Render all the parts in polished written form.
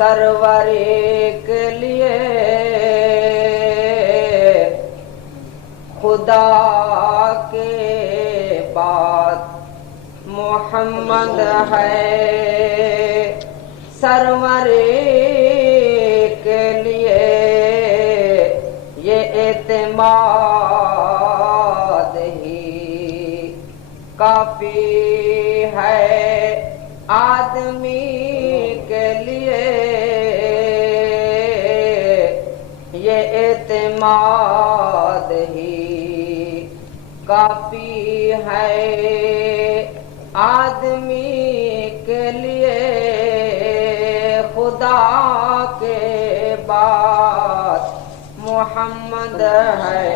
سرور کے لیے خدا کے بعد محمد ہے، سرور کے لیے یہ اعتماد ہی کافی ہے، آدمی کے لیے یہ اعتماد ہی کافی ہے، آدمی کے لیے خدا کے بعد محمد ہے،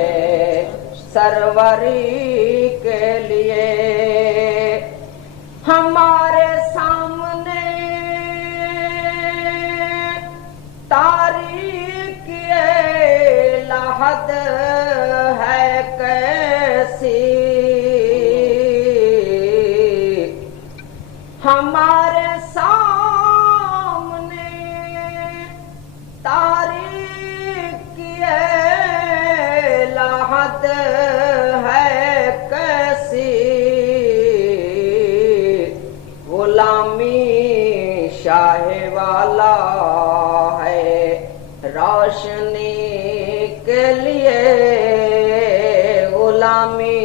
سروری کے لیے ہمارے سامنے تاریخ لحد ہے کیسی، ہمارے سامنے تاریخ لحد ہے کیسی، غلامی شاہ والا ہے روشنی کے لیے، غلامی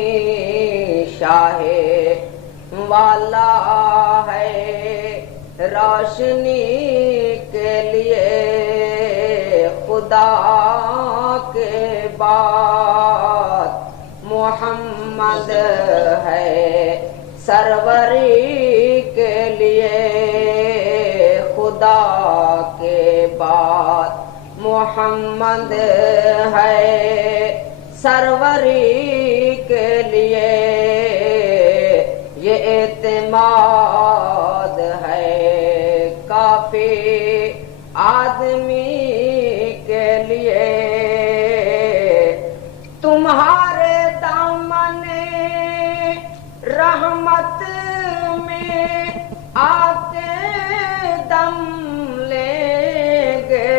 شاہ والا ہے روشنی کے لیے، خدا کے بعد محمد ہے، سروری کے لیے خدا کے بعد محمد ہے، سروری کے لیے یہ اعتماد ہے کافی، آدمی کے لیے تمہارے دامن رحمت میں آ کے دم لیں گے،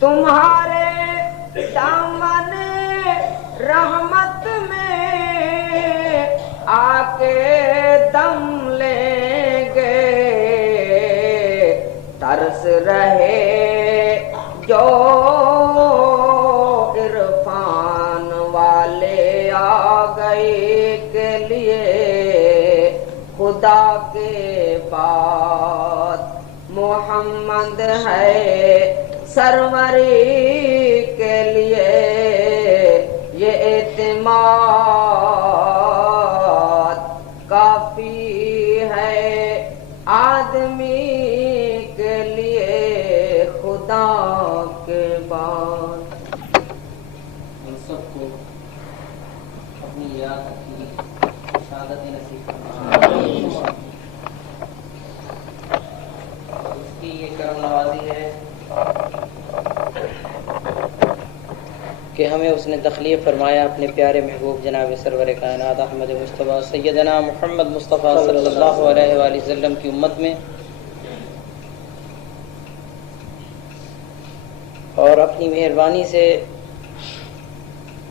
تمہارے دامن رحمت میں آ کے دم لیں گے، ترس رہے جو عرفان والے آ گئے کے لیے، خدا کے بعد محمد ہے، سروری کے لیے یہ اعتماد کافی ہے، آدمی کے لیے خدا کے بعد۔ ہم سب کو اپنی یاد کی شہادت نصیب فرمائے، اس کی یہ کرم نوازی ہے کہ ہمیں اس نے تخلیق فرمایا اپنے پیارے محبوب جناب سرور کائنات احمد مصطفیٰ سیدنا محمد مصطفیٰ صلی اللہ علیہ وآلہ وسلم کی امت میں، اور اپنی مہربانی سے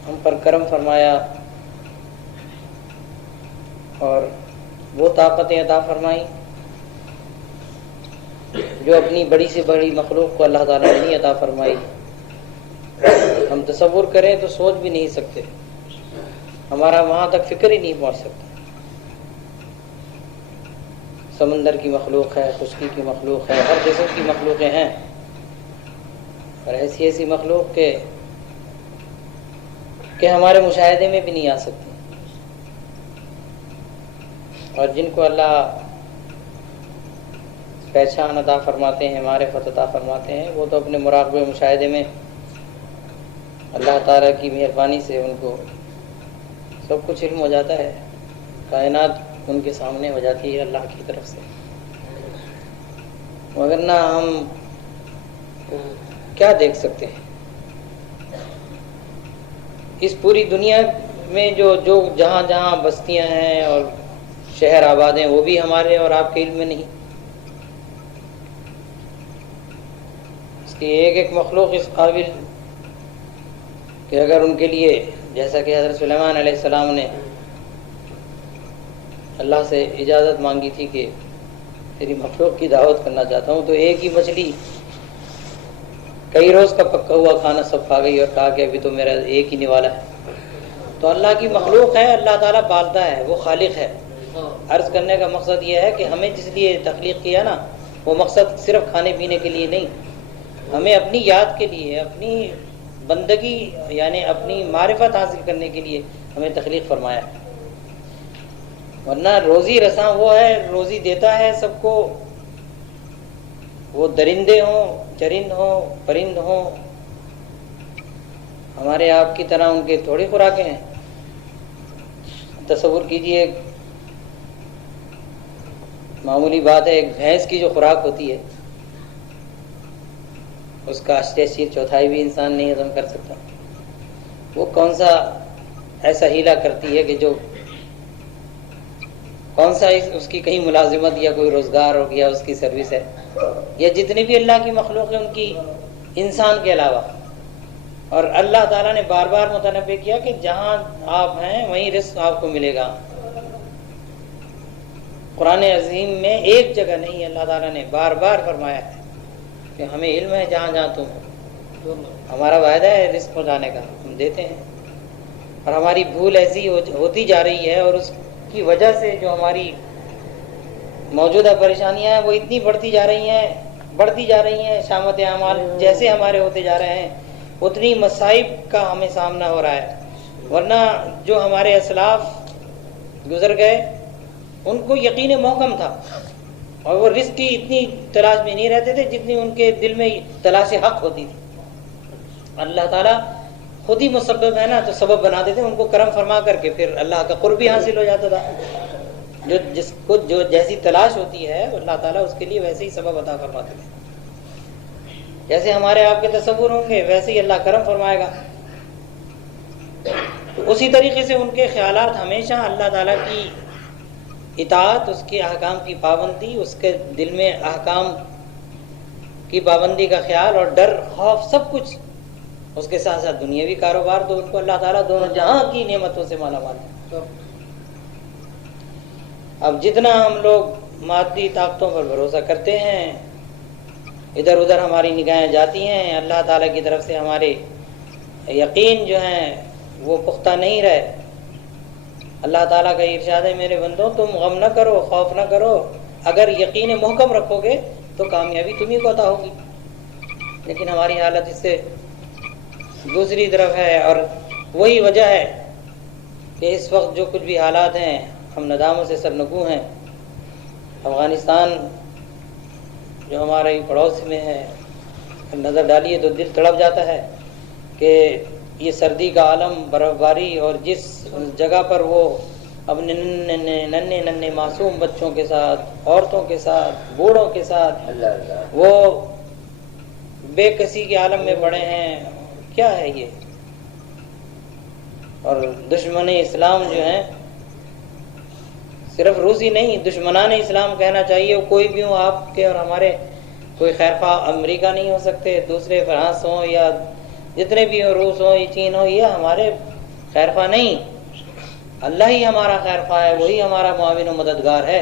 ہم پر کرم فرمایا اور وہ طاقتیں عطا فرمائیں جو اپنی بڑی سے بڑی مخلوق کو اللہ تعالیٰ نے نہیں عطا فرمائی، ہم تصور کریں تو سوچ بھی نہیں سکتے، ہمارا وہاں تک فکر ہی نہیں پہنچ سکتا۔ سمندر کی مخلوق ہے، خشکی کی مخلوق ہے، ہر قسم کی مخلوقیں ہیں، اور ایسی ایسی مخلوق کہ ہمارے مشاہدے میں بھی نہیں آ سکتی، اور جن کو اللہ پہچان عطا فرماتے ہیں، معرفت عطا فرماتے ہیں، وہ تو اپنے مراقبے مشاہدے میں اللہ تعالیٰ کی مہربانی سے ان کو سب کچھ علم ہو جاتا ہے، کائنات ان کے سامنے ہو جاتی ہے اللہ کی طرف سے، مگر نہ ہم کیا دیکھ سکتے ہیں اس پوری دنیا میں جو جہاں جہاں بستیاں ہیں اور شہر آباد ہیں، وہ بھی ہمارے اور آپ کے علم میں نہیں، اس کی ایک ایک مخلوق اس قابل کہ اگر ان کے لیے جیسا کہ حضرت سلیمان علیہ السلام نے اللہ سے اجازت مانگی تھی کہ تیری مخلوق کی دعوت کرنا چاہتا ہوں، تو ایک ہی مچھلی کئی روز کا پکا ہوا کھانا سب کھا گئی اور کہا کہ ابھی تو میرا ایک ہی نوالا ہے۔ تو اللہ کی مخلوق ہے، اللہ تعالیٰ پالتا ہے، وہ خالق ہے۔ عرض کرنے کا مقصد یہ ہے کہ ہمیں جس لیے تخلیق کیا نا، وہ مقصد صرف کھانے پینے کے لیے نہیں، ہمیں اپنی یاد کے لیے، اپنی بندگی یعنی اپنی معرفت حاصل کرنے کے لیے ہمیں تخلیق فرمایا ہے۔ ورنہ روزی رساں وہ ہے، روزی دیتا ہے سب کو، وہ درندے ہوں، چرند ہوں، پرند ہوں، ہمارے آپ کی طرح ان کے تھوڑی خوراکیں ہیں۔ تصور کیجئے، ایک معمولی بات ہے، ایک بھینس کی جو خوراک ہوتی ہے اس کا 80% بھی انسان نہیں ہضم کر سکتا۔ وہ کون سا ایسا ہیلا کرتی ہے کہ جو کون سا اس کی کہیں ملازمت یا کوئی روزگار ہو گیا، اس کی سروس ہے، یا جتنی بھی اللہ کی مخلوق ہے ان کی انسان کے علاوہ۔ اور اللہ تعالیٰ نے بار بار متنبہ کیا کہ جہاں آپ ہیں وہیں رزق آپ کو ملے گا۔ قرآن عظیم میں ایک جگہ نہیں، اللہ تعالیٰ نے بار بار فرمایا ہے کہ ہمیں علم ہے جہاں جہاں تم ہو، ہمارا وعدہ ہے رزق پہنچانے کا، ہم دیتے ہیں۔ اور ہماری بھول ایسی ہوتی جا رہی ہے، اور اس کی وجہ سے جو ہماری موجودہ پریشانیاں ہیں وہ اتنی بڑھتی جا رہی ہیں، شامت اعمال جیسے ہمارے ہوتے جا رہے ہیں اتنی مصائب کا ہمیں سامنا ہو رہا ہے۔ ورنہ جو ہمارے اسلاف گزر گئے ان کو یقین محکم تھا، اور وہ رزق کی اتنی تلاش میں نہیں رہتے تھے جتنی ان کے دل میں تلاش حق ہوتی تھی۔ اللہ تعالیٰ خود ہی مسبب ہے نا، تو سبب بنا دیتے، ان کو کرم فرما کر کے پھر اللہ کا قرب بھی حاصل ہو جاتا تھا۔ جس کو جو جیسی تلاش ہوتی ہے اللہ تعالیٰ اس کے لیے ویسے ہی سبب عطا فرماتے تھے۔ جیسے ہمارے آپ کے تصور ہوں گے ویسے ہی اللہ کرم فرمائے گا۔ تو اسی طریقے سے ان کے خیالات ہمیشہ اللہ تعالیٰ کی اطاعت، اس کے احکام کی پابندی، اس کے دل میں احکام کی پابندی کا خیال اور ڈر، خوف، سب کچھ، اس کے ساتھ ساتھ دنیاوی کاروبار، تو ان کو اللہ تعالیٰ دونوں جہاں کی نعمتوں سے مالا مال ہے۔ اب جتنا ہم لوگ مادی طاقتوں پر بھروسہ کرتے ہیں، ادھر ادھر ہماری نگاہیں جاتی ہیں، اللہ تعالیٰ کی طرف سے ہمارے یقین جو ہیں وہ پختہ نہیں رہے۔ اللہ تعالیٰ کا ارشاد ہے، میرے بندو تم غم نہ کرو، خوف نہ کرو، اگر یقین محکم رکھو گے تو کامیابی تمہیں کو عطا ہوگی۔ لیکن ہماری حالت اس سے دوسری طرف ہے، اور وہی وجہ ہے کہ اس وقت جو کچھ بھی حالات ہیں ہم نداموں سے سرنگوں ہیں۔ افغانستان جو ہمارے پڑوس میں ہے، نظر ڈالیے تو دل تڑپ جاتا ہے کہ یہ سردی کا عالم، برف باری، اور جس جگہ پر وہ اپنے ننھے معصوم بچوں کے ساتھ، عورتوں کے ساتھ، بوڑھوں کے ساتھ وہ بے کسی کے عالم میں پڑے ہیں، کیا ہے یہ؟ اور دشمن اسلام جو ہیں، صرف روسی نہیں، دشمنان اسلام کہنا چاہیے، وہ کوئی بھی ہوں، آپ کے اور ہمارے کوئی خیرخواہ امریکہ نہیں ہو سکتے، دوسرے فرانس ہوں یا جتنے بھی ہوں، روس ہوں یا چین ہو، یہ ہمارے خیرخواہ نہیں، اللہ ہی ہمارا خیرخواہ ہے، وہی ہمارا معاون و مددگار ہے۔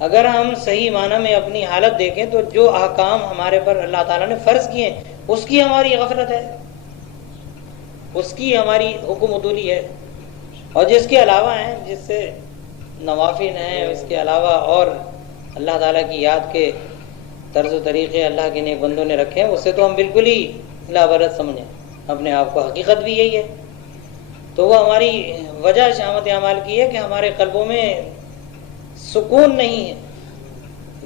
اگر ہم صحیح معنی میں اپنی حالت دیکھیں تو جو احکام ہمارے پر اللہ تعالیٰ نے فرض کیے اس کی ہماری غفلت ہے، اس کی ہماری حکم عدولی ہے، اور جس کے علاوہ ہیں، جس سے نوافل ہیں، اس کے علاوہ اور اللہ تعالیٰ کی یاد کے طرز و طریقے اللہ کے نیک بندوں نے رکھے ہیں، اس سے تو ہم بالکل ہی لابرد سمجھیں اپنے آپ کو۔ حقیقت بھی یہی ہے۔ تو وہ ہماری وجہ شامت اعمال کی ہے کہ ہمارے قلبوں میں سکون نہیں ہے،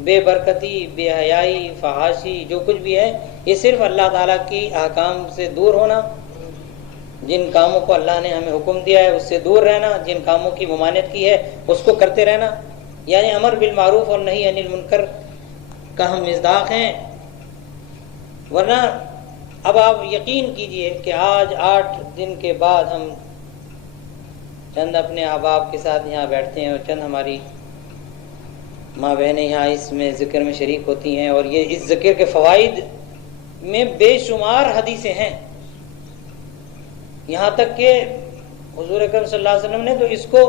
بے برکتی، بے حیائی، فحاشی، جو کچھ بھی ہے یہ صرف اللہ تعالیٰ کی احکام سے دور ہونا، جن کاموں کو اللہ نے ہمیں حکم دیا ہے اس سے دور رہنا، جن کاموں کی ممانعت کی ہے اس کو کرتے رہنا، یعنی امر بالمعروف اور نہی عن المنکر کا ہم مصداق ہیں۔ ورنہ اب آپ یقین کیجئے کہ آج 8 دن کے بعد ہم چند اپنے احباب کے ساتھ یہاں بیٹھتے ہیں، اور چند ہماری ماں بہنیں یہاں اس میں ذکر میں شریک ہوتی ہیں، اور یہ اس ذکر کے فوائد میں بے شمار حدیثیں ہیں، یہاں تک کہ حضور اکرم صلی اللہ علیہ وسلم نے تو اس کو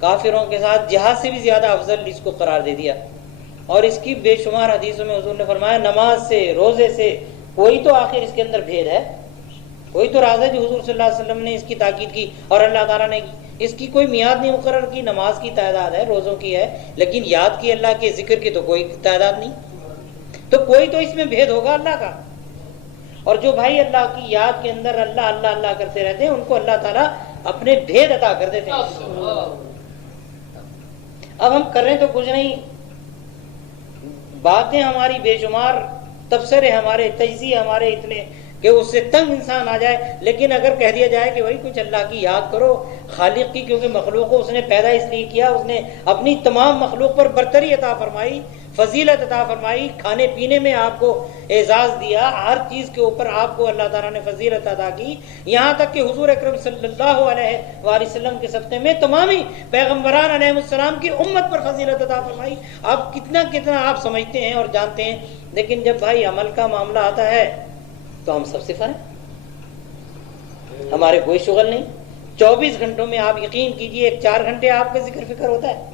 کافروں کے ساتھ جہاد سے بھی زیادہ افضل اس کو قرار دے دیا، اور اس کی بے شمار حدیثوں میں حضور نے فرمایا نماز سے، روزے سے کوئی تو آخر اس کے اندر بھید ہے، کوئی تو راز ہے جو حضور صلی اللہ علیہ وسلم نے اس کی تاکید کی، اور اللہ تعالیٰ نے اس کی کوئی میعاد نہیں مقرر کی، نماز کی تعداد ہے، روزوں کی ہے، لیکن یاد کی اللہ کے ذکر کی تو کوئی تعداد نہیں، تو کوئی تو اس میں بھید ہوگا اللہ کا۔ اور جو بھائی اللہ کی یاد کے اندر اللہ اللہ اللہ کرتے رہتے ہیں ان کو اللہ تعالیٰ اپنے بھید عطا کر دیتے ہیں۔ اب ہم کر رہے تو کچھ نہیں، باتیں ہماری بے شمار، تبصرے ہمارے، تجزیے ہمارے اتنے کہ اس سے تنگ انسان آ جائے، لیکن اگر کہہ دیا جائے کہ بھائی کچھ اللہ کی یاد کرو، خالق کی، کیونکہ مخلوق کو اس نے پیدا اس لیے کیا، اس نے اپنی تمام مخلوق پر برتری عطا فرمائی، فضیلت عطا فرمائی، کھانے پینے میں آپ کو اعزاز دیا، ہر چیز کے اوپر آپ کو اللہ تعالیٰ نے فضیلت عطا کی، یہاں تک کہ حضور اکرم صلی اللہ علیہ وآلہ وسلم کے صدقے میں تمام ہی پیغمبران علیہ السلام کی امت پر فضیلت عطا فرمائی۔ آپ کتنا کتنا آپ سمجھتے ہیں اور جانتے ہیں، لیکن جب بھائی عمل کا معاملہ آتا ہے تو ہم سب صفر ہیں، ہمارے کوئی شغل نہیں۔ 24 گھنٹوں میں آپ یقین کیجئے 4 گھنٹے آپ کا ذکر فکر ہوتا ہے،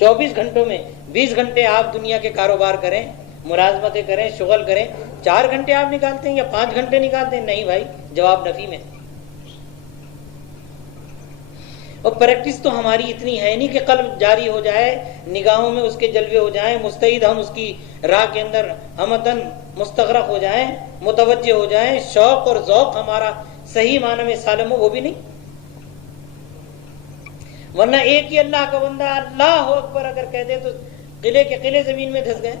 24 گھنٹوں میں 20 گھنٹے آپ دنیا کے کاروبار کریں، ملازمتیں کریں، شغل کریں، 4 گھنٹے آپ نکالتے ہیں یا 5 گھنٹے نکالتے ہیں؟ نہیں بھائی، جواب نفی میں۔ اور پریکٹس تو ہماری اتنی ہے نہیں کہ قلب جاری ہو جائے، نگاہوں میں اس کے جلوے ہو جائیں، مستعد ہم اس کی راہ کے اندر ہمتن مستغرق ہو جائیں، متوجہ ہو جائیں، شوق اور ذوق ہمارا صحیح معنی میں سالم ہو، وہ بھی نہیں۔ ورنہ ایک ہی اللہ کا بندہ اللہ اکبر اگر کہتے تو قلعے کے قلعے زمین میں دھس گئے،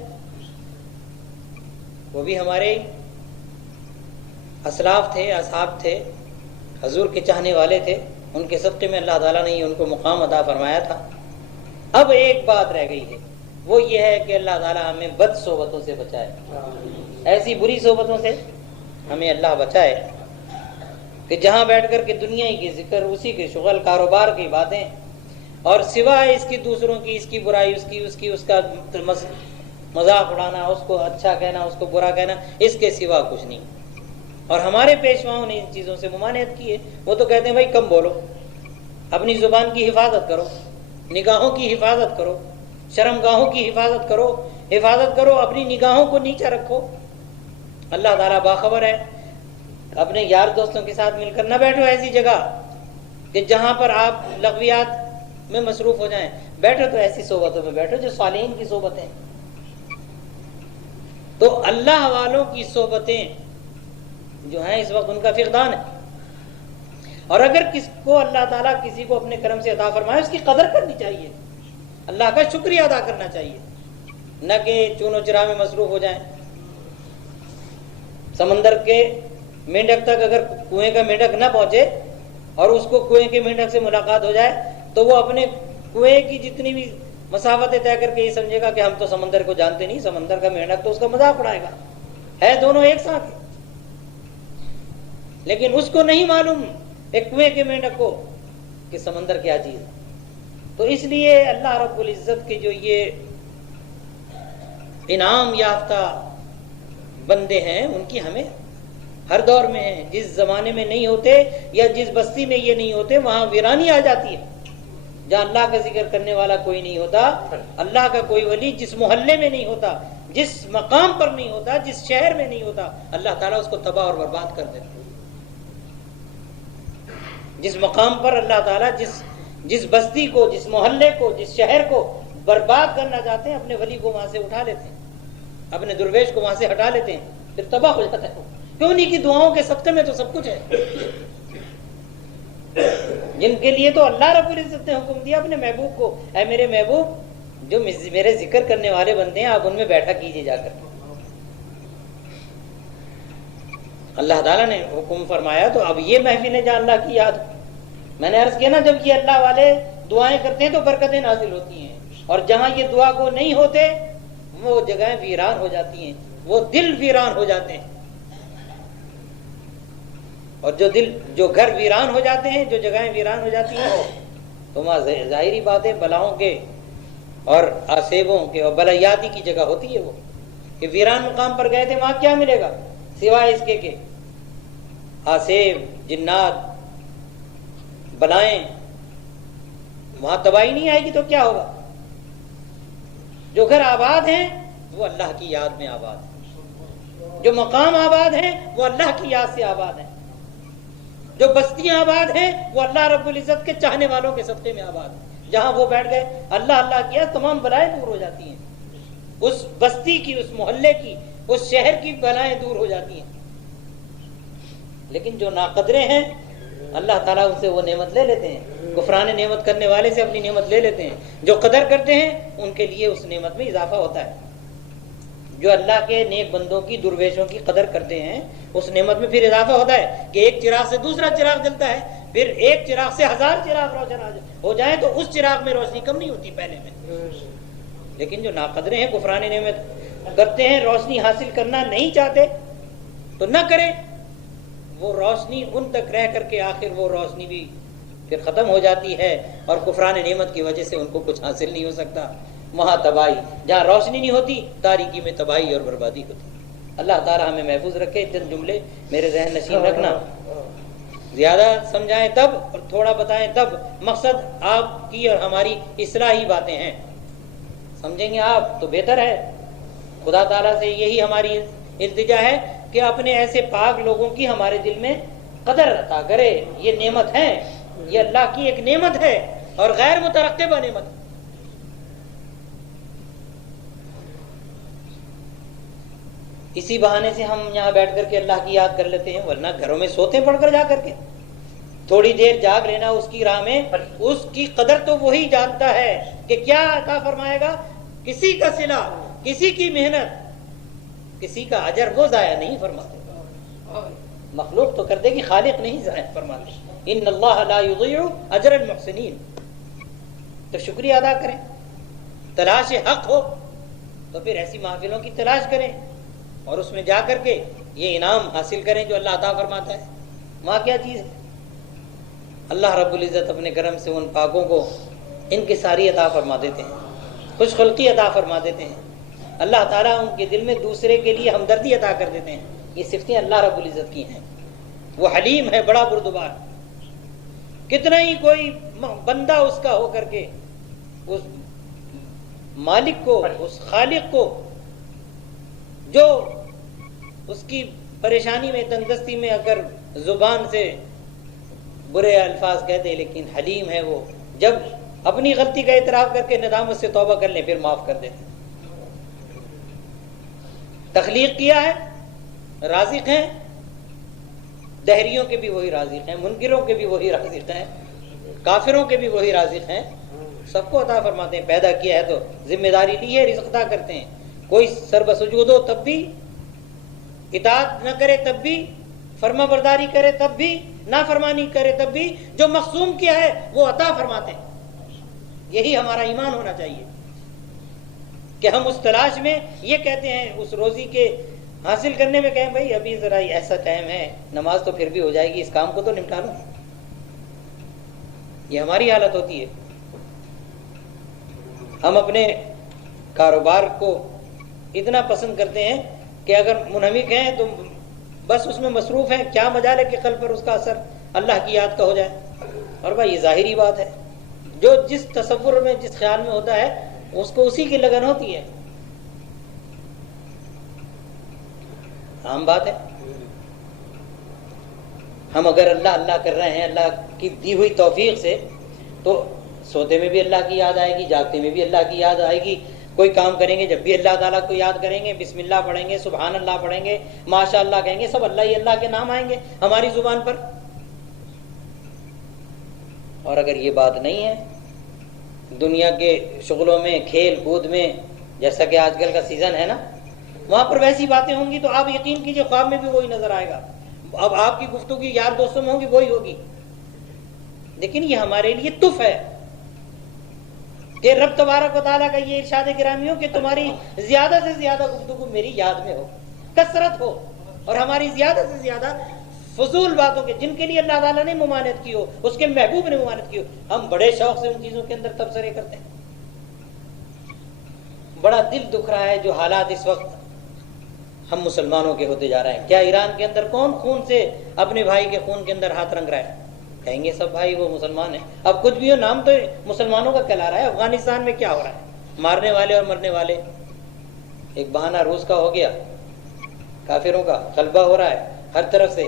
وہ بھی ہمارے اسلاف تھے، اصحاب تھے، حضور کے چاہنے والے تھے، ان کے صدقے میں اللہ تعالیٰ نے ان کو مقام عطا فرمایا تھا۔ اب ایک بات رہ گئی ہے، وہ یہ ہے کہ اللہ تعالیٰ ہمیں بد صحبتوں سے بچائے، ایسی بری صحبتوں سے ہمیں اللہ بچائے کہ جہاں بیٹھ کر کے دنیا ہی کی ذکر، اسی کے شغل، کاروبار کی باتیں، اور سوائے اس کی دوسروں کی، اس کی برائی، اس کا مذاق اڑانا، اس کو اچھا کہنا، اس کو برا کہنا، اس کے سوا کچھ نہیں۔ اور ہمارے پیشواؤں نے ان چیزوں سے ممانعت کی ہے، وہ تو کہتے ہیں بھائی کم بولو، اپنی زبان کی حفاظت کرو، نگاہوں کی حفاظت کرو، شرمگاہوں کی حفاظت کرو، اپنی نگاہوں کو نیچا رکھو۔ اللہ تعالیٰ باخبر ہے، اپنے یار دوستوں کے ساتھ مل کر نہ بیٹھو ایسی جگہ کہ جہاں پر آپ لغویات میں مصروف ہو جائیں، بیٹھو تو ایسی صحبتوں میں بیٹھو جو صالحین کی صحبتیں۔ تو اللہ والوں کی صحبتیں جو ہیں اس وقت ان کا فقدان ہے، اور اگر کس کو اللہ تعالیٰ کسی کو اپنے کرم سے عطا فرمائے اس کی قدر کرنی چاہیے، اللہ کا شکریہ ادا کرنا چاہیے، نہ کہ چون و چرا میں مصروف ہو جائیں۔ سمندر کے مینڈک تک اگر کنویں کا مینڈک نہ پہنچے اور اس کو کنویں کے مینڈک سے ملاقات ہو جائے تو وہ اپنے کنویں کی جتنی بھی مسافتیں طے کر کے یہ سمجھے گا کہ ہم تو سمندر کو جانتے نہیں، سمندر کا مینڈک تو اس کا مذاق اڑائے گا، ہے دونوں ایک ساتھ۔ لیکن اس کو نہیں معلوم ایک کنویں کے مینڈک کو کہ سمندر کیا چیز ہے۔ تو اس لیے اللہ رب العزت کے جو یہ انعام یافتہ بندے ہیں ان کی ہمیں ہر دور میں ہیں۔ جس زمانے میں نہیں ہوتے یا جس بستی میں یہ نہیں ہوتے وہاں ویرانی آ جاتی ہے۔ جہاں اللہ کا ذکر کرنے والا کوئی نہیں ہوتا، اللہ کا کوئی ولی جس محلے میں نہیں ہوتا، جس مقام پر نہیں ہوتا، جس شہر میں نہیں ہوتا، اللہ تعالیٰ اس کو تباہ اور برباد کر دیتا ہے۔ جس مقام پر اللہ تعالیٰ جس بستی کو، جس محلے کو، جس شہر کو برباد کرنا چاہتے ہیں، اپنے ولی کو وہاں سے اٹھا لیتے ہیں، اپنے درویش کو وہاں سے ہٹا لیتے ہیں، پھر تباہ ہو جاتا ہے۔ کیوں؟ نہیں کی دعاؤں کے صدقے میں تو سب کچھ ہے، جن کے لیے تو اللہ رب العزت نے حکم دیا اپنے محبوب کو، اے میرے محبوب جو میرے ذکر کرنے والے بندے ہیں آپ ان میں بیٹھا کیجیے جا کر۔ اللہ تعالیٰ نے حکم فرمایا تو اب یہ محفل ہے جہاں اللہ کی یاد۔ میں نے عرض کیا نا، جب یہ اللہ والے دعائیں کرتے ہیں تو برکتیں نازل ہوتی ہیں، اور جہاں یہ دعا کو نہیں ہوتے وہ جگہیں ویران ہو جاتی ہیں، وہ دل ویران ہو جاتے ہیں۔ اور جو گھر ویران ہو جاتے ہیں، جو جگہیں ویران ہو جاتی ہیں، تو وہاں ظاہری بات ہے بلاؤں کے اور آسیبوں کے اور بلیاتی کی جگہ ہوتی ہے وہ۔ کہ ویران مقام پر گئے تھے، وہاں کیا ملے گا سوائے اس کے کہ آسیب، جنات، بلائیں. وہاں تباہی نہیں آئے گی تو کیا ہوگا؟ جو گھر آباد ہیں وہ اللہ کی یاد میں آباد ہیں، جو مقام آباد ہیں وہ اللہ کی یاد سے آباد ہیں، جو بستیاں آباد ہیں وہ اللہ رب العزت کے چاہنے والوں کے صدقے میں آباد ہیں. جہاں وہ بیٹھ گئے، اللہ اللہ کیا، تمام بلائیں دور ہو جاتی ہیں. اس بستی کی، اس محلے کی، اس شہر کی بلائیں دور ہو جاتی ہیں. لیکن جو ناقدرے ہیں اللہ تعالیٰ ان سے وہ نعمت لے لیتے ہیں. کفران نعمت کرنے والے سے اپنی نعمت لے لیتے ہیں. جو قدر کرتے ہیں ان کے لیے اس نعمت میں اضافہ ہوتا ہے. جو اللہ کے نیک بندوں کی، درویشوں کی قدر کرتے ہیں اس نعمت میں پھر اضافہ ہوتا ہے کہ ایک چراغ سے دوسرا چراغ جلتا ہے، پھر ایک چراغ سے 1000 چراغ روشن ہو جائیں تو اس چراغ میں روشنی کم نہیں ہوتی پہلے میں. لیکن جو ناقدرے ہیں، کفران نعمت کرتے ہیں، روشنی حاصل کرنا نہیں چاہتے تو نہ کریں. وہ روشنی ان تک رہ کر کے آخر وہ روشنی بھی پھر ختم ہو جاتی ہے اور کفران نعمت کی وجہ سے ان کو کچھ حاصل نہیں ہو سکتا. وہاں تباہی، جہاں روشنی نہیں ہوتی تاریکی میں تباہی اور بربادی ہوتی. اللہ تعالیٰ ہمیں محفوظ رکھے. چند جملے میرے ذہن نشین رکھنا، زیادہ سمجھائیں تب اور تھوڑا بتائیں تب. مقصد آپ کی اور ہماری اصلاحی باتیں ہیں. سمجھیں گے آپ تو بہتر ہے. خدا تعالیٰ سے یہی ہماری التجا ہے کہ اپنے ایسے پاک لوگوں کی ہمارے دل میں قدر عطا کرے. یہ نعمت ہے، یہ اللہ کی ایک نعمت ہے اور غیر مترقبہ نعمت ہے. اسی بہانے سے ہم یہاں بیٹھ کر کے اللہ کی یاد کر لیتے ہیں، ورنہ گھروں میں سوتے پڑھ کر جا کر کے. تھوڑی دیر جاگ لینا اس کی راہ میں، اس کی قدر تو وہی جانتا ہے کہ کیا عطا فرمائے گا. کسی کا صلہ، کسی کی محنت، کسی کا اجر وہ ضائع نہیں فرماتے. مخلوق تو کر دے گی، خالق نہیں ضائع فرماتے. ان اللہ لا یضیع اجر المحسنین. تو شکریہ ادا کریں. تلاش حق ہو تو پھر ایسی محفلوں کی تلاش کریں اور اس میں جا کر کے یہ انعام حاصل کریں جو اللہ عطا فرماتا ہے. وہاں کیا چیز ہے؟ اللہ رب العزت اپنے کرم سے ان پاکوں کو ان کی ساری عطا فرما دیتے ہیں، خوش خلقی عطا فرما دیتے ہیں. اللہ تعالیٰ ان کے دل میں دوسرے کے لیے ہمدردی عطا کر دیتے ہیں. یہ صفتیں اللہ رب العزت کی ہیں. وہ حلیم ہے، بڑا بردبار. کتنا ہی کوئی بندہ اس کا ہو کر کے اس مالک کو، اس خالق کو جو اس کی پریشانی میں، تنگدستی میں اگر زبان سے برے الفاظ کہتے، لیکن حلیم ہے وہ. جب اپنی غلطی کا اعتراف کر کے ندامت سے توبہ کر لیں پھر معاف کر دیتے. تخلیق کیا ہے، رازق ہیں. دہریوں کے بھی وہی رازق ہیں، منکروں کے بھی وہی رازق ہیں، کافروں کے بھی وہی رازق ہیں. سب کو عطا فرماتے ہیں. پیدا کیا ہے تو ذمہ داری لی ہے، رزق عطا کرتے ہیں. کوئی سر بسجود ہو تب بھی، اطاعت نہ کرے تب بھی، فرما برداری کرے تب بھی، نافرمانی کرے تب بھی، جو مقسوم کیا ہے وہ عطا فرماتے ہیں. یہی ہمارا ایمان ہونا چاہیے کہ ہم اس تلاش میں یہ کہتے ہیں، اس روزی کے حاصل کرنے میں کہیں بھائی ابھی ذرا ایسا ٹائم ہے، نماز تو پھر بھی ہو جائے گی، اس کام کو تو نمٹا لوں. یہ ہماری حالت ہوتی ہے. ہم اپنے کاروبار کو اتنا پسند کرتے ہیں کہ اگر منہمک ہیں تو بس اس میں مصروف ہیں، کیا مجال ہے کہ قلب پر اس کا اثر اللہ کی یاد کا ہو جائے. اور بھائی یہ ظاہری بات ہے، جو جس تصور میں، جس خیال میں ہوتا ہے اس کو اسی کی لگن ہوتی ہے. عام بات ہے. ہم اگر اللہ اللہ کر رہے ہیں اللہ کی دی ہوئی توفیق سے، تو سوتے میں بھی اللہ کی یاد آئے گی، جاگتے میں بھی اللہ کی یاد آئے گی. کوئی کام کریں گے جب بھی اللہ تعالیٰ کو یاد کریں گے، بسم اللہ پڑھیں گے، سبحان اللہ پڑھیں گے، ماشاء اللہ کہیں گے، سب اللہ ہی اللہ کے نام آئیں گے ہماری زبان پر. اور اگر یہ بات نہیں ہے، دنیا کے شغلوں میں، کھیل کود میں، جیسا کہ آج کل کا سیزن ہے نا، وہاں پر ویسی باتیں ہوں گی تو آپ یقین کیجئے خواب میں بھی وہی نظر آئے گا. اب آپ کی گفتگو یار دوستوں میں ہوگی وہی ہوگی. لیکن یہ ہمارے لیے تف ہے کہ رب تبارک و تعالیٰ کا یہ ارشاد گرامی ہو کہ تمہاری زیادہ سے زیادہ گفتگو میری یاد میں ہو، کثرت ہو، اور ہماری زیادہ سے زیادہ فضول باتوں کے، جن کے لیے اللہ تعالیٰ نے ممانعت کی ہو، اس کے محبوب نے ممانعت کی ہو، ہم بڑے شوق سے ان چیزوں کے اندر تبصرے کرتے ہیں. بڑا دل دکھ رہا ہے جو حالات اس وقت ہم مسلمانوں کے ہوتے جا رہے ہیں. کیا ایران کے اندر کون خون سے اپنے بھائی کے خون کے اندر ہاتھ رنگ رہا ہے؟ کہیں گے سب بھائی وہ مسلمان ہیں. اب کچھ بھی ہو نام تو مسلمانوں کا کہلا رہا ہے. افغانستان میں کیا ہو رہا ہے؟ مارنے والے اور مرنے والے. ایک بہانہ روس کا ہو گیا، کافروں کا غلبہ ہو رہا ہے ہر طرف سے.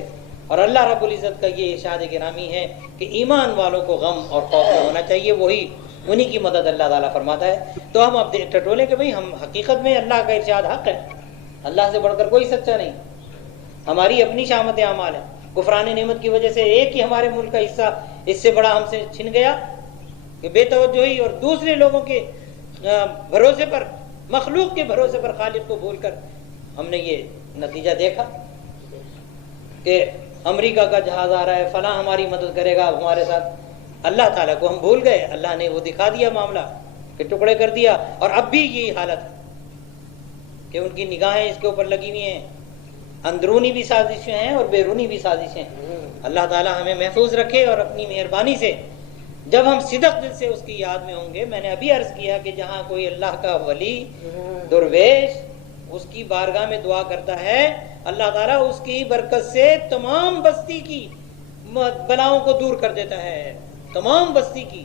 اور اللہ رب العزت کا یہ ارشاد گرامی ہے کہ ایمان والوں کو غم اور خوف نہ ہونا چاہیے، وہی انہی کی مدد اللہ تعالیٰ فرماتا ہے. تو ہم اب ٹٹولے کہ بھئی ہم حقیقت میں اللہ کا ارشاد حق ہے، اللہ سے بڑھ کر کوئی سچا نہیں. ہماری اپنی شامت اعمال ہے. کفران نعمت کی وجہ سے ایک ہی ہمارے ملک کا حصہ اس سے بڑا ہم سے چھن گیا کہ بے توجہی اور دوسرے لوگوں کے بھروسے پر، مخلوق کے بھروسے پر خالق کو بھول کر ہم نے یہ نتیجہ دیکھا کہ امریکہ کا جہاز آ رہا ہے، فلاں ہماری مدد کرے گا ہمارے ساتھ. اللہ تعالیٰ کو ہم بھول گئے. اللہ نے وہ دکھا دیا معاملہ کہ ٹکڑے کر دیا. اور اب بھی یہی حالت ہے کہ ان کی نگاہیں اس کے اوپر لگی ہوئی ہیں. اندرونی بھی سازشیں ہیں اور بیرونی بھی سازشیں. اللہ تعالیٰ ہمیں محفوظ رکھے اور اپنی مہربانی سے جب ہم صدق دل سے اس کی یاد میں ہوں گے. میں نے ابھی عرض کیا کہ جہاں کوئی اللہ کا ولی درویش اس کی بارگاہ میں دعا کرتا ہے، اللہ تعالیٰ اس کی برکت سے تمام بستی کی بلاؤں کو دور کر دیتا ہے. تمام بستی کی.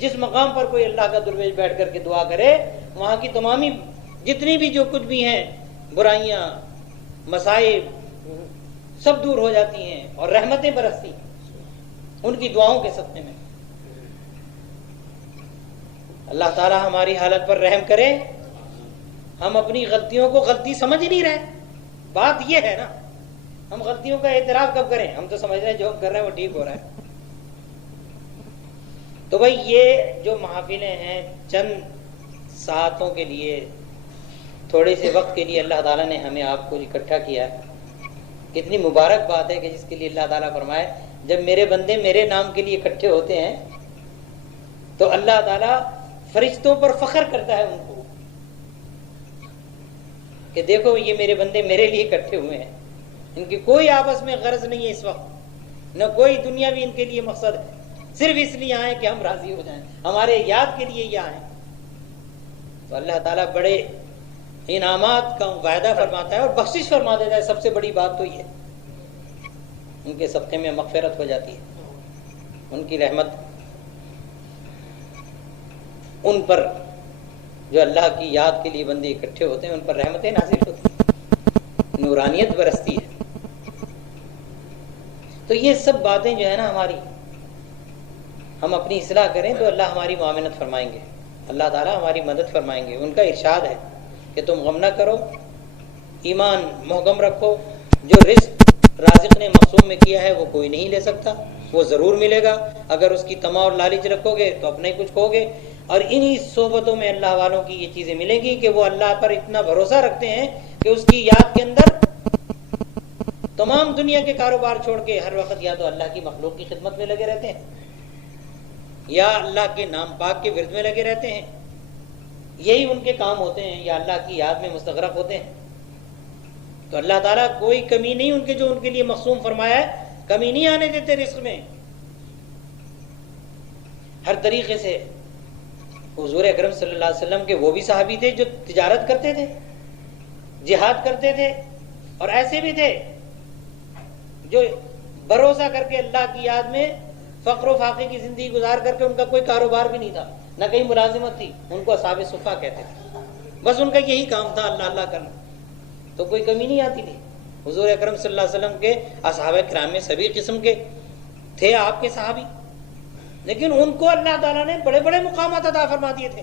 جس مقام پر کوئی اللہ کا درویش بیٹھ کر کے دعا کرے، وہاں کی تمامی جتنی بھی جو کچھ بھی ہیں برائیاں، مصائب، سب دور ہو جاتی ہیں اور رحمتیں برستی ان کی دعاؤں کے صدقے میں. اللہ تعالیٰ ہماری حالت پر رحم کرے. ہم اپنی غلطیوں کو غلطی سمجھ نہیں رہے. بات یہ ہے نا، ہم غلطیوں کا اعتراف کب کریں؟ ہم تو سمجھ رہے ہیں جو ہم کر رہے ہیں وہ ٹھیک ہو رہا ہے. تو بھائی یہ جو محافلیں ہیں چند ساعتوں کے لیے، تھوڑے سے وقت کے لیے اللہ تعالیٰ نے ہمیں آپ کو اکٹھا کیا ہے. کتنی مبارک بات ہے کہ جس کے لیے اللہ تعالیٰ فرمائے جب میرے بندے میرے نام کے لیے اکٹھے ہوتے ہیں تو اللہ تعالیٰ فرشتوں پر فخر کرتا ہے ان کو کہ دیکھو یہ میرے بندے میرے لیے اکٹھے ہوئے ہیں. ان کی کوئی آپس میں غرض نہیں ہے اس وقت، نہ کوئی دنیاوی ان کے لیے مقصد ہے. صرف اس لیے آئے کہ ہم راضی ہو جائیں، ہمارے یاد کے لیے یہ آئیں. تو اللہ تعالیٰ بڑے انعامات کا وعدہ فرماتا ہے اور بخشش فرما دیتا ہے. سب سے بڑی بات تو یہ ان کے صدقے میں مغفرت ہو جاتی ہے. ان کی رحمت ان پر جو اللہ کی یاد کے لیے بندے اکٹھے ہوتے ہیں ان پر رحمتیں نازل ہوتی ہیں، نورانیت برستی ہے. تو یہ سب باتیں جو ہے نا ہماری، ہم اپنی اصلاح کریں تو اللہ ہماری معاونت فرمائیں گے، اللہ تعالیٰ ہماری مدد فرمائیں گے. ان کا ارشاد ہے کہ تم غم نہ کرو، ایمان محکم رکھو. جو رزق رازق نے مقسوم میں کیا ہے وہ کوئی نہیں لے سکتا، وہ ضرور ملے گا. اگر اس کی طمع اور لالچ رکھو گے تو اپنے کچھ کھو گے. اور انہی صحبتوں میں اللہ والوں کی یہ چیزیں ملیں گی کہ وہ اللہ پر اتنا بھروسہ رکھتے ہیں کہ اس کی یاد کے اندر تمام دنیا کے کاروبار چھوڑ کے ہر وقت یا تو اللہ کی مخلوق کی خدمت میں لگے رہتے ہیں یا اللہ کے نام پاک کے ورد میں لگے رہتے ہیں. یہی ان کے کام ہوتے ہیں، یا اللہ کی یاد میں مستغرق ہوتے ہیں. تو اللہ تعالیٰ کوئی کمی نہیں ان کے جو ان کے لیے مقسوم فرمایا ہے، کمی نہیں آنے دیتے رزق میں. ہر طریقے سے حضور اکرم صلی اللہ علیہ وسلم کے وہ بھی صحابی تھے جو تجارت کرتے تھے، جہاد کرتے تھے، اور ایسے بھی تھے جو بھروسہ کر کے اللہ کی یاد میں فقر و فاقے کی زندگی گزار کر کے ان کا کوئی کاروبار بھی نہیں تھا، نہ کہیں ملازمت تھی. ان کو اصحاب صفا کہتے تھے. بس ان کا یہی کام تھا، اللہ اللہ کرنا. تو کوئی کمی نہیں آتی تھی. حضور اکرم صلی اللہ علیہ وسلم کے اصحاب کرام میں سبھی قسم کے تھے آپ کے صحابی، لیکن ان کو اللہ تعالیٰ نے بڑے بڑے مقامات عطا فرما دیے تھے.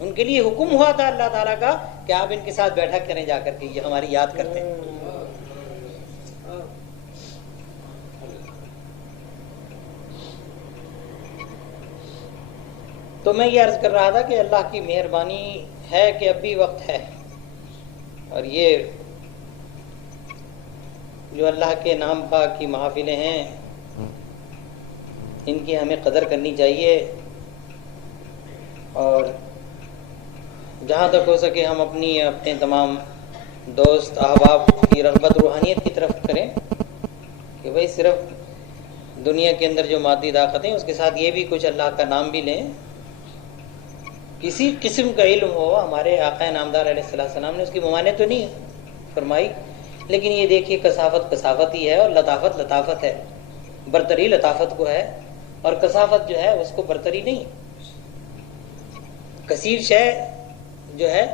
ان کے لیے حکم ہوا تھا اللہ تعالیٰ کا کہ آپ ان کے ساتھ بیٹھا کریں جا کر کے، یہ ہماری یاد کرتے ہیں. تو میں یہ عرض کر رہا تھا کہ اللہ کی مہربانی ہے کہ اب بھی وقت ہے، اور یہ جو اللہ کے نام پاک کی محافلیں ہیں ان کی ہمیں قدر کرنی چاہیے، اور جہاں تک ہو سکے ہم اپنے تمام دوست احباب کی رغبت روحانیت کی طرف کریں کہ بھئی صرف دنیا کے اندر جو مادی طاقت ہیں اس کے ساتھ یہ بھی کچھ اللہ کا نام بھی لیں. کسی قسم کا علم ہو، ہمارے آقا نامدار علیہ السلام نے اس کی ممانعت تو نہیں فرمائی، لیکن یہ دیکھیے کثافت کثافت ہی ہے اور لطافت لطافت ہے، برتری لطافت کو ہے اور کثافت جو ہے اس کو برتری نہیں۔ کثیر شے جو ہے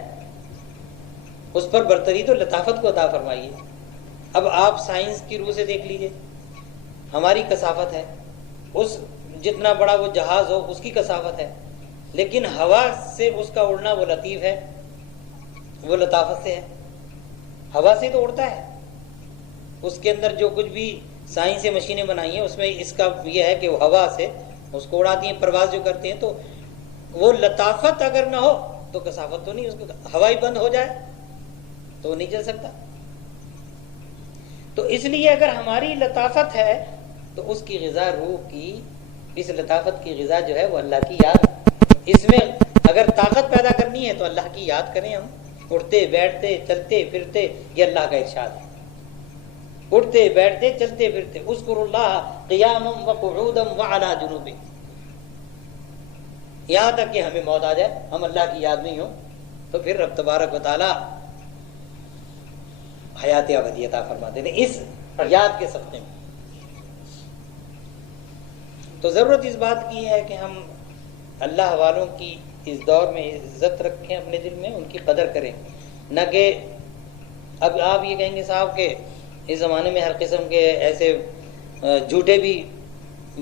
اس پر برتری تو لطافت کو عطا فرمائیے۔ اب آپ سائنس کی روح سے دیکھ لیجئے، ہماری کثافت ہے، اس جتنا بڑا وہ جہاز ہو اس کی کثافت ہے، لیکن ہوا سے اس کا اڑنا وہ لطیف ہے، وہ لطافت سے ہے، ہوا سے تو اڑتا ہے۔ اس کے اندر جو کچھ بھی سائنس سے مشینیں بنائی ہیں اس میں اس کا یہ ہے کہ وہ ہوا سے اس کو اڑاتی ہیں، پرواز جو کرتے ہیں، تو وہ لطافت اگر نہ ہو تو کثافت تو نہیں، اس کو ہوا ہی بند ہو جائے تو وہ نہیں چل سکتا۔ تو اس لیے اگر ہماری لطافت ہے تو اس کی غذا روح کی، اس لطافت کی غذا جو ہے وہ اللہ کی یاد۔ اس میں اگر طاقت پیدا کرنی ہے تو اللہ کی یاد کریں، ہم اٹھتے بیٹھتے چلتے پھرتے، یہ اللہ کا ارشاد ہے، اٹھتے بیٹھتے چلتے پھرتے، اذکروا اللہ قیاما وقعودا وعلی جنوب، یہاں تک کہ ہمیں موت آ جائے ہم اللہ کی یاد نہیں ہوں تو پھر رب تبارک و تعالی حیات ابدی عطا فرماتے ہیں اس یاد کے صدقے میں۔ تو ضرورت اس بات کی ہے کہ ہم اللہ والوں کی اس دور میں عزت رکھیں اپنے دل میں، ان کی قدر کریں، نہ کہ اب آپ یہ کہیں گے صاحب کہ اس زمانے میں ہر قسم کے ایسے جھوٹے بھی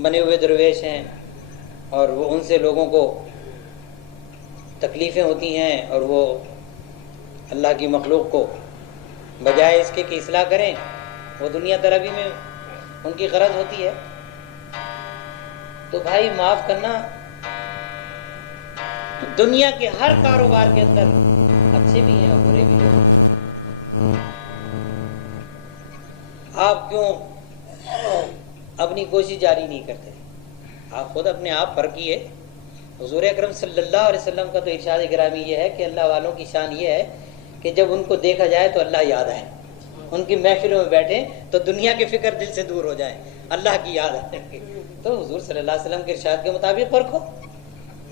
بنے ہوئے درویش ہیں اور وہ ان سے لوگوں کو تکلیفیں ہوتی ہیں اور وہ اللہ کی مخلوق کو بجائے اس کے کہ اصلاح کریں وہ دنیا طلبی میں ان کی غرض ہوتی ہے۔ تو بھائی معاف کرنا، دنیا کے ہر کاروبار کے اندر اچھے بھی ہیں اور برے بھی ہیں، آپ کیوں اپنی کوشش جاری نہیں کرتے؟ آپ خود اپنے آپ پرکھیے۔ حضور اکرم صلی اللہ علیہ وسلم کا تو ارشاد گرامی یہ ہے کہ اللہ والوں کی شان یہ ہے کہ جب ان کو دیکھا جائے تو اللہ یاد آئے، ان کی محفلوں میں بیٹھیں تو دنیا کی فکر دل سے دور ہو جائے، اللہ کی یاد آئے۔ تو حضور صلی اللہ علیہ وسلم کے ارشاد کے مطابق پرکھو،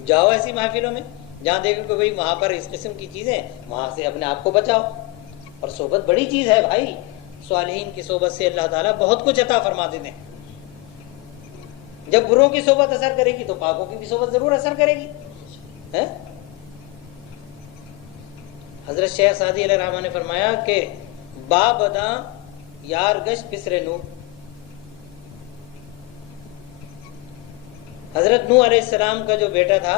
جاؤ ایسی محفلوں میں جہاں دیکھو کہ بھئی وہاں پر اس قسم کی چیزیں، وہاں سے اپنے آپ کو بچاؤ۔ اور صحبت بڑی چیز ہے بھائی، صالحین کی صحبت سے اللہ تعالیٰ بہت کچھ عطا فرما دیتے ہیں۔ جب بروں کی صحبت اثر کرے گی تو پاکوں کی بھی صحبت ضرور اثر کرے گی۔ حضرت شیخ سعدی علیہ الرحمٰن نے فرمایا کہ بابداں یار گش پسر نو، حضرت نوح علیہ السلام کا جو بیٹا تھا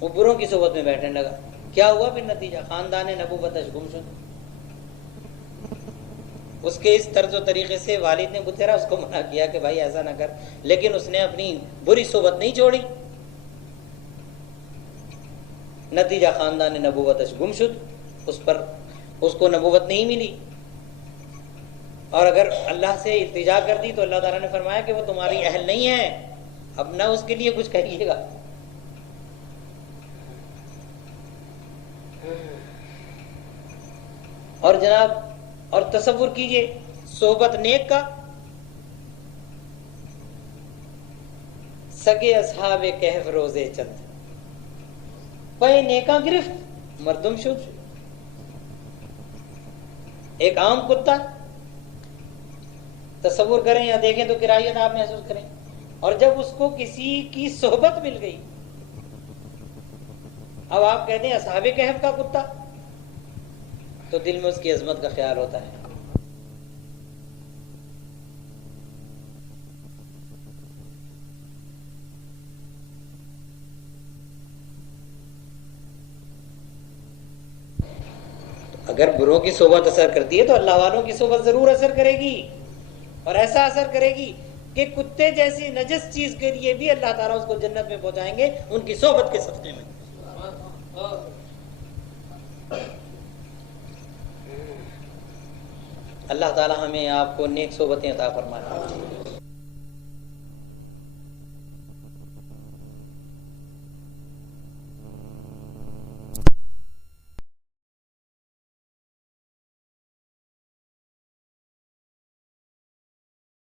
وہ بروں کی صحبت میں بیٹھنے لگا، کیا ہوا پھر نتیجہ؟ خاندان نبوتش گم شد۔ اس کے اس طرز و طریقے سے والد نے بتیرا اس کو منع کیا کہ بھائی ایسا نہ کر، لیکن اس نے اپنی بری صحبت نہیں چھوڑی، نتیجہ خاندان نبوتش گم شد، اس کو نبوت نہیں ملی۔ اور اگر اللہ سے التجا کر دی تو اللہ تعالیٰ نے فرمایا کہ وہ تمہاری اہل نہیں ہے، اب نہ اس کے لیے کچھ کہیے گا۔ اور جناب اور تصور کیجئے صحبت نیک کا، سگے اصحاب کہف روزے چند، پے نیکاں گرفت مردم شد۔ ایک عام کتا، تصور کریں یا دیکھیں تو کرائیت آپ محسوس کریں، اور جب اس کو کسی کی صحبت مل گئی، اب آپ کہتے ہیں اصحاب کہف کا کتا، تو دل میں اس کی عظمت کا خیال ہوتا ہے۔ اگر بروں کی صحبت اثر کرتی ہے تو اللہ والوں کی صحبت ضرور اثر کرے گی، اور ایسا اثر کرے گی کہ کتے جیسی نجس چیز کے لیے بھی اللہ تعالیٰ اس کو جنت میں پہنچائیں گے ان کی صحبت کے صدقے میں۔ اللہ تعالیٰ ہمیں آپ کو نیک صحبتیں عطا فرمائے۔